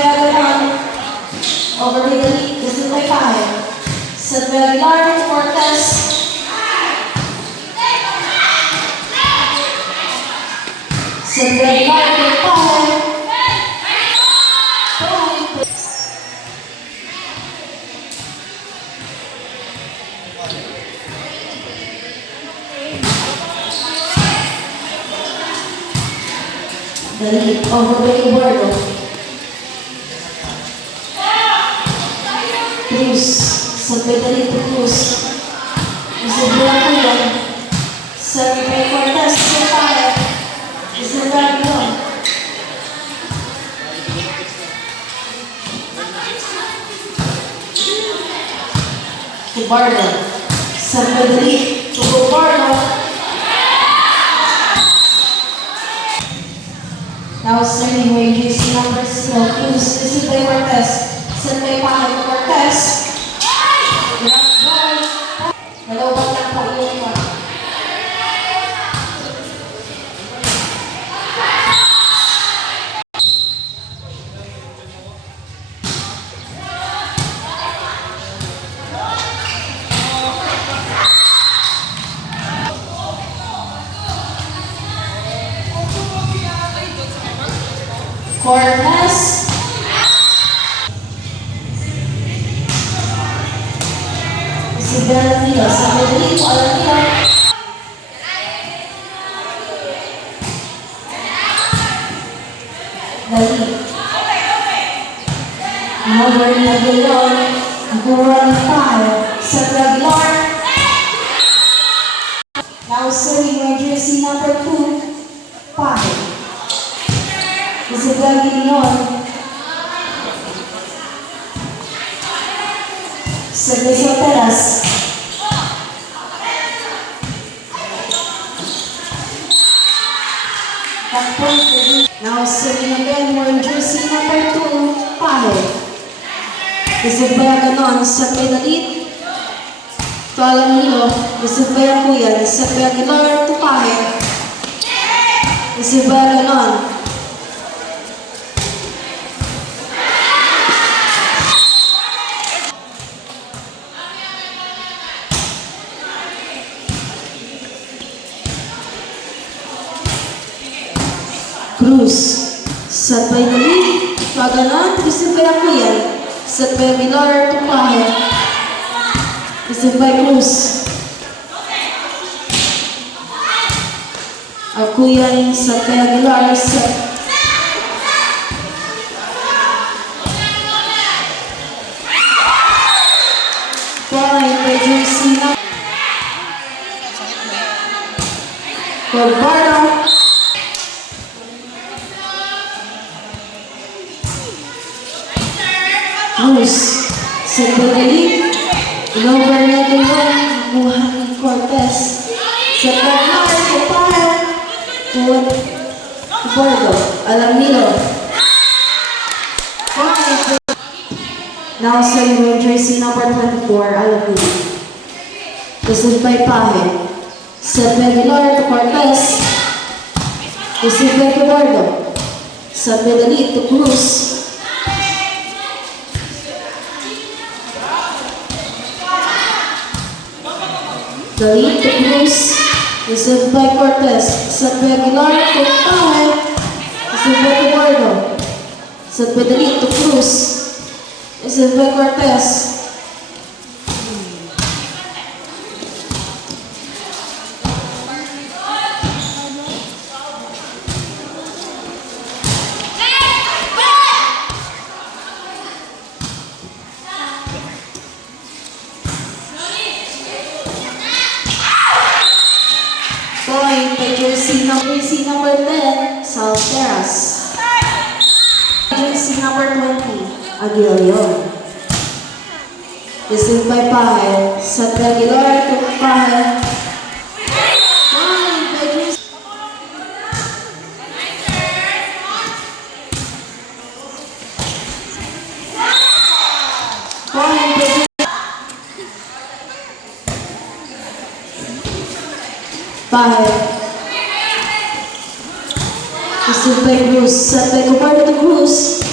Ganon. Over with the lead. This is by 5. Set by Aguilar. Cortez. Set by Aguilar. By 5. The lead over by Eduardo. Cruz. Set by the lead to Cruz. This is Blanco. Set by Cortez. Set 5. This is Blanco. To Bardo. Set by the lead to Bardo. Now starting wages numbers Cruz. This is by Cortez. Set by 5. Cortez. Last ball. Nalawag lang po yung one. Cortez. Si Alamilo. Sa Medellin, Alamilo. Dali. Number na Aguilar. Aguilar 5. Sa Aguilar. Now serving my jersey number 2. 5. Isabel Guillon. Servicio Teras. Now serving again wearing jersey number 2, 5. Isabel Ganon sa Pedalit. To Alamilo. Isabel Cuyan. Isabel Aguilar to 5. Isabel Ganon. Cruz. Set by the lead. Paganan. Isip by Akuyan. Set by Aguilar. Tupahe. Isip by Cruz. Akuyan. Set by Aguilar. Set. Point by jersey na. Corbardo. Cruz. Set by the lead. Lower na doon. Buha ni Cortez. Set by Aguilar. Tupahe. Bordo. Alamilo. Now serving jersey number 24. Alamilo. This is by Pahe. Set by Aguilar to Cortez. This is by Bordo. Set by the lead to Cruz. The lead to Cruz. This is by Cortez. Set by Aguilar to Pahe. This is by Bordo. Set by the lead to Cruz. This is by Cortez. Point by jersey number 10, Salteras. Jersey number 20, Aguilion. This is by Pahe. Set by Aguilar to Pahe. Point by jersey. Point by jersey. Pahe. This is by Cruz. Set by Eduardo to Cruz.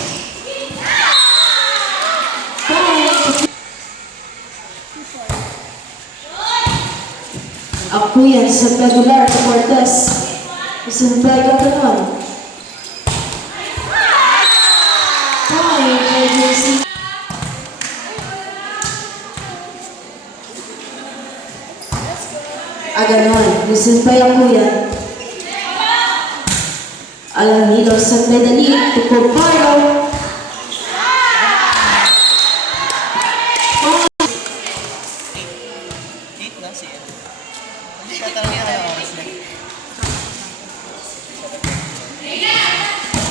Acuyan sa Aguilar to Cortez. Receive by Gaganon. Point by JC. Aganon. Receive by Acuyan. Alamilo sa medali to Corparo.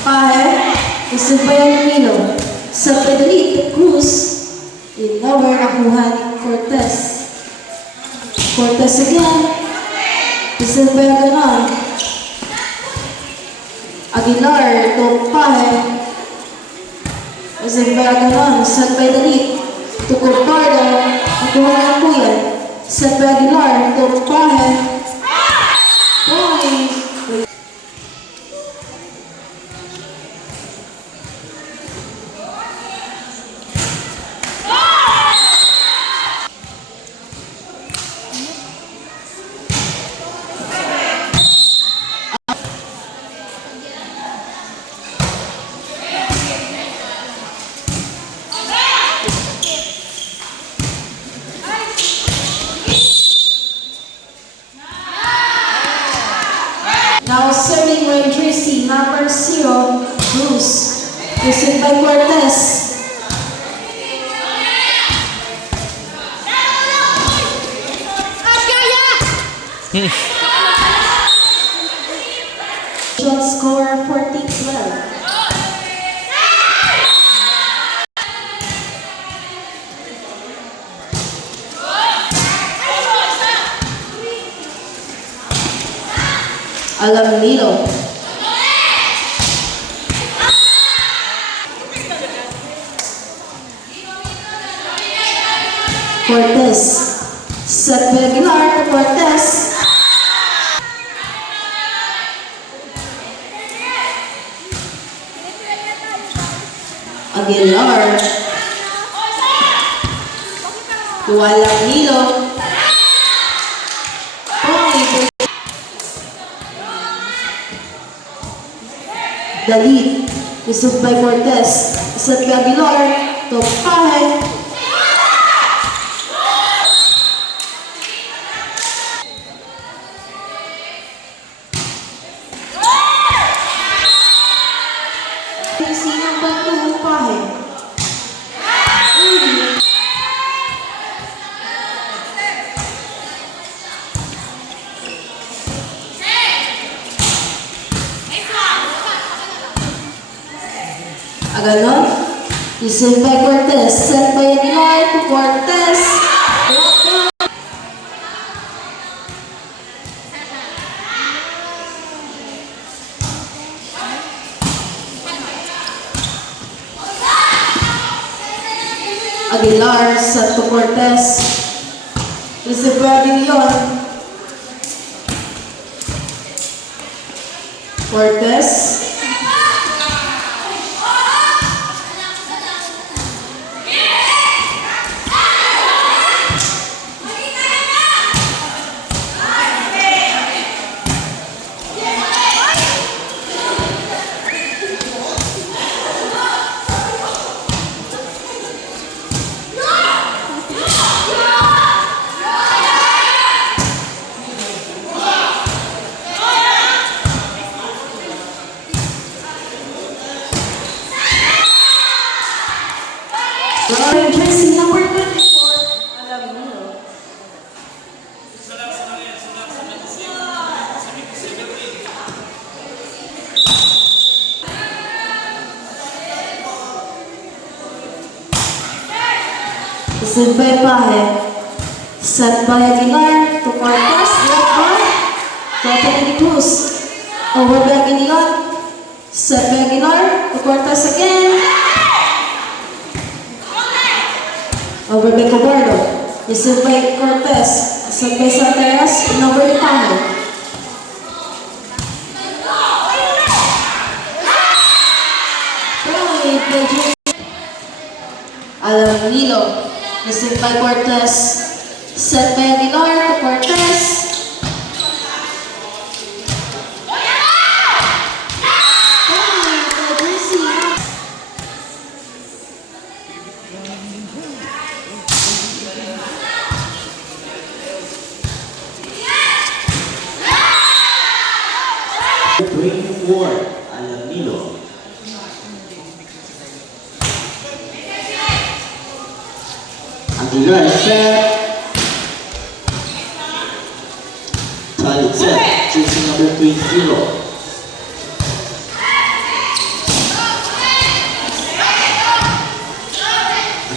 Pahe, receive by Alamilo sa medali to Cruz. Lower nakuha ni Cortez. Cortez again. Receive by Aganon. Aguilar to Pahe. Receive by Aganon. Set by Dalit to Corpardo. Nakuha ni Acuyan. Set by Aguilar to Pahe. Point. Now serving wearing jersey number 0, Bruce. Received by Cortez. Shot score 14-12. Alamilo. Cortez. Set by Aguilar to Cortez. Aguilar. To Alamilo. Point. Dalit, received by Cortez. Set by Aguilar to Pahe. Sinang bantu Pahe. Aganon, received by Cortez, set by Aguilar to Cortez. Aguilar set to Cortez. Received by Aguilar. Cortez. Wearing jersey number 24, Alamilo. Received by Pahe. Set by Aguilar to Cortez. Left by Captain Cruz. Over by Aguilar. Set by Aguilar to Cortez again. Over by Cobardo. Received by Cortez. Set by Santeras. Over by Pahe. Alamilo. Received by Cortez. Set by Aguilar to Cortez. Aguilar set. Khalid set. Jersey number 20.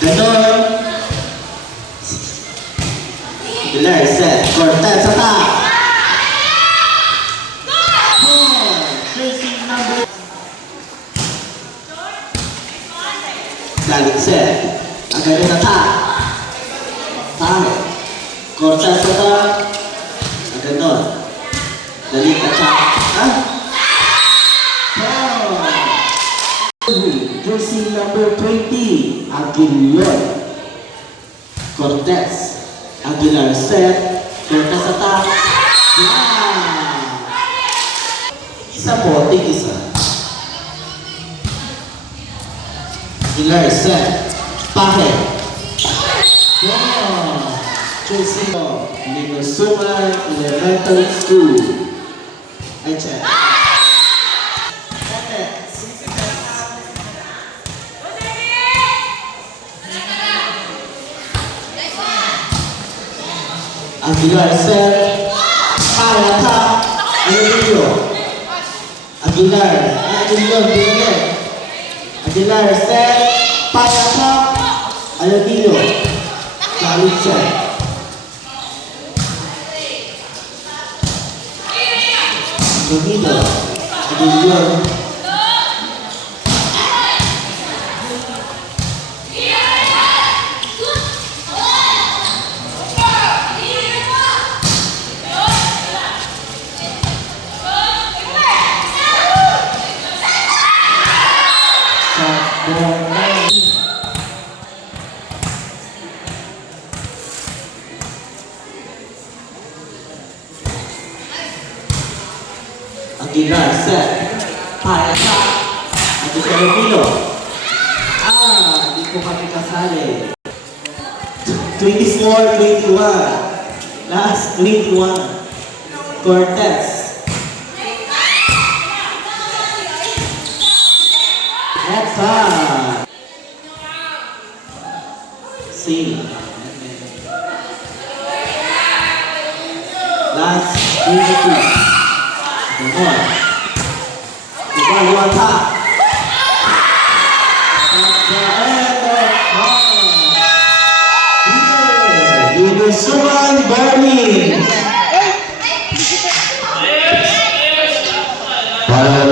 Ganon. Aguilar set. Cortez attack. Jersey number. Khalid set. Aganon attack. Tahe. Cortez attack. Aganon. Dalit attack. Jersey number 20, Aguilar. Cortez. Aguilar set. Cortez attack. Isa po, take isa. Aguilar set. Pahe. Jersey Linusuman Elementary School. I check. Aguilar set. Para attack. Aguilar. Aguilar. Aguilar set. Para attack. Aguilar. Khalid set. Aguilar. Aguilar. Aguilar set. Para attack. Aguilar Pilo. Di ko kami kasali. 24, 21. Last 21. Cortez. Next up. C. Last 22. Ganon. Ikaw yung attack. At the end of one. Linusuman Burning.